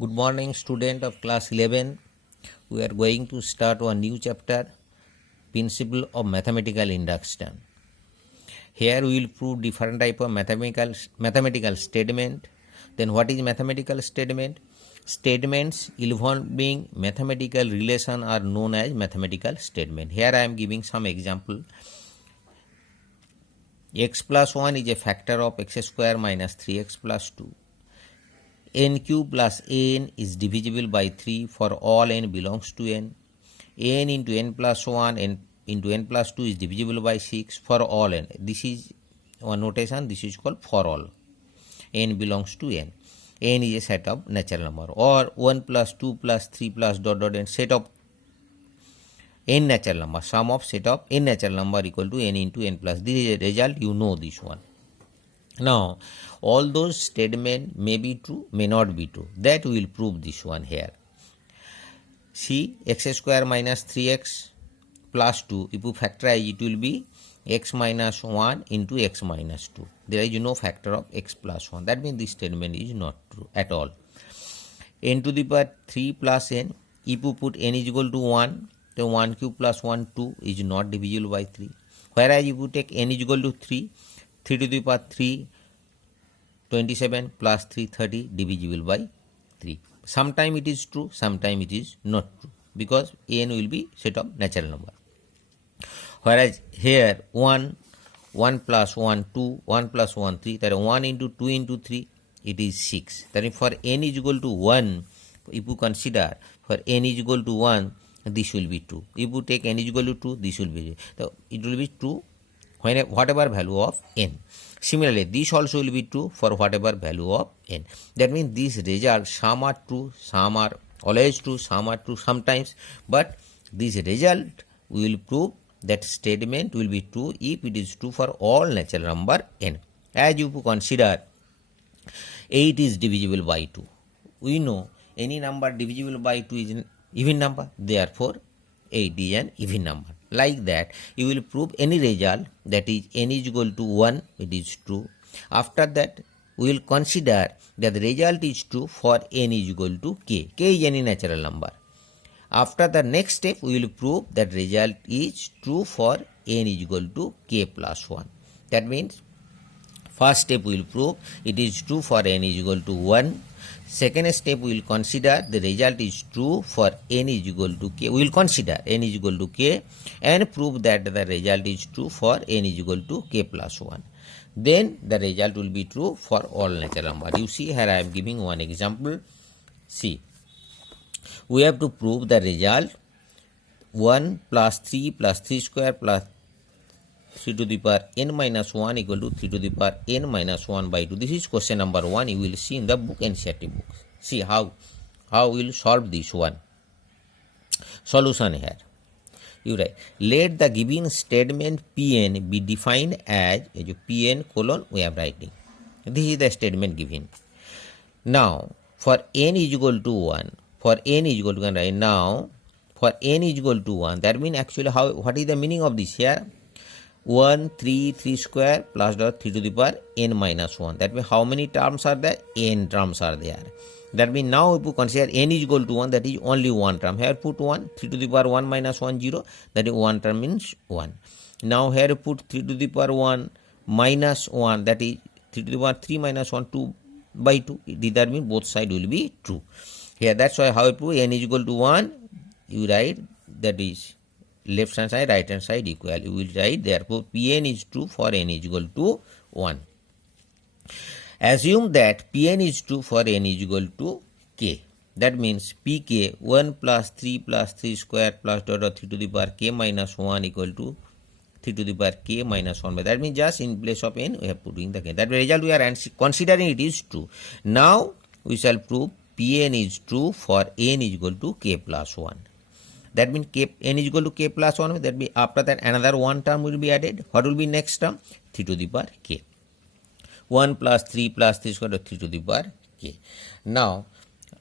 Good morning, student of class 11. We are going to start one new chapter, Principle of Mathematical Induction. Here we will prove different type of mathematical statement. Then what is mathematical statement? Statements involving mathematical relation are known as mathematical statement. Here I am giving some example. X plus 1 is a factor of x square minus 3x plus 2. N cube plus n is divisible by 3 for all n belongs to n. N into n plus 1 n into n plus 2 is divisible by 6 for all n. This is one notation. This is called for all. N belongs to n. N is a set of natural number, or 1 plus 2 plus 3 plus dot dot n, set of n natural number. Sum of set of n natural number equal to n into n plus. This is a result. You know this one. Now, all those statements may be true, may not be true. That we will prove this one here. See, x square minus 3x plus 2, if you factorize, it will be x minus 1 into x minus 2. There is no factor of x plus 1. That means this statement is not true at all. N to the power 3 plus n, if you put n is equal to 1, then 1 cube plus 1, 2 is not divisible by 3. Whereas if you take n is equal to 3, 3 to the power 3, 27 plus 3, 30 divisible by 3. Sometime it is true, sometime it is not true, because n will be set of natural number. Whereas here 1 plus 1, 2, 1 plus 1, 3, that is 1 into 2 into 3, it is 6. That is for n is equal to 1, if you consider for n is equal to 1, this will be true. If you take n is equal to 2, this will be, so it will be true when whatever value of n. Similarly, this also will be true for whatever value of n. That means these results, some are true, some are always true, some are true sometimes, but this result will prove that statement will be true if it is true for all natural number n. As you consider 8 is divisible by 2. We know any number divisible by 2 is an even number, therefore 8 is an even number. Like that, you will prove any result that is n is equal to 1, it is true. After that, we will consider that the result is true for n is equal to k. K is any natural number. After the next step, we will prove that result is true for n is equal to k plus 1. That means, first step we will prove it is true for n is equal to 1. Second step, we will consider the result is true for n is equal to k. We will consider n is equal to k and prove that the result is true for n is equal to k plus 1. Then the result will be true for all natural numbers. You see here I am giving one example. See, we have to prove the result 1 plus 3 square plus 3 to the power n minus 1 equal to 3 to the power n minus 1 by 2. This is question number 1. You will see in the book, NCERT book. See how we will solve this one. Solution here. You write, let the given statement Pn be defined as Pn colon we are writing. This is the statement given. Now, for n is equal to 1, for n is equal to 1, right now, for n is equal to 1, that means actually what is the meaning of this here? 1, 3 square plus 3 to the power n minus 1. That means how many terms are there? N terms are there. That means now if you consider n is equal to 1, that is only one term. Here put 1, 3 to the power 1 minus 1, 0. That is one term means 1. Now here put 3 to the power 1 minus 1. That is 3 to the power 3 minus 1, 2 by 2. That means both sides will be true. Here that's why how you prove n is equal to 1. You write that is left hand side, right hand side equal. You will write therefore Pn is true for n is equal to 1. Assume that Pn is true for n is equal to k. That means Pk 1 plus 3 square plus dot 3 to the power k minus 1 equal to 3 to the power k minus 1. That means just in place of n we are putting the k. That result we are considering it is true. Now we shall prove Pn is true for n is equal to k plus 1. That means n is equal to k plus 1. That means after that another one term will be added. What will be next term? 3 to the power k. 1 plus 3 square 3 to the power k. Now,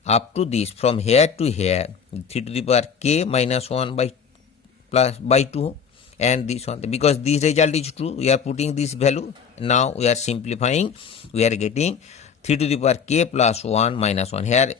up to this, from here to here, 3 to the power k minus 1 by 2 and this one. Because this result is true, we are putting this value. Now we are simplifying. We are getting 3 3 to the power k plus 1 minus 1. Here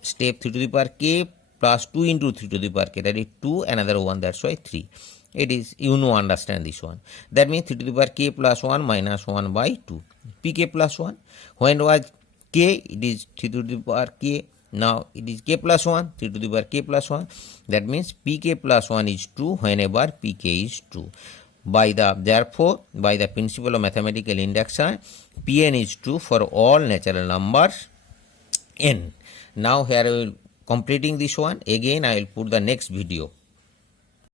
step 3 to the power k plus 2 into 3 to the power k, that is 2, another 1, that's why 3. It is, you know, understand this one. That means 3 to the power k plus 1 minus 1 by 2. Pk plus 1. When was k? It is 3 to the power k. Now it is k plus 1, 3 to the power k plus 1. That means pk plus 1 is true whenever pk is true. Therefore, by the principle of mathematical induction, Pn is true for all natural numbers n. Now here I will completing this one. Again I will put the next video.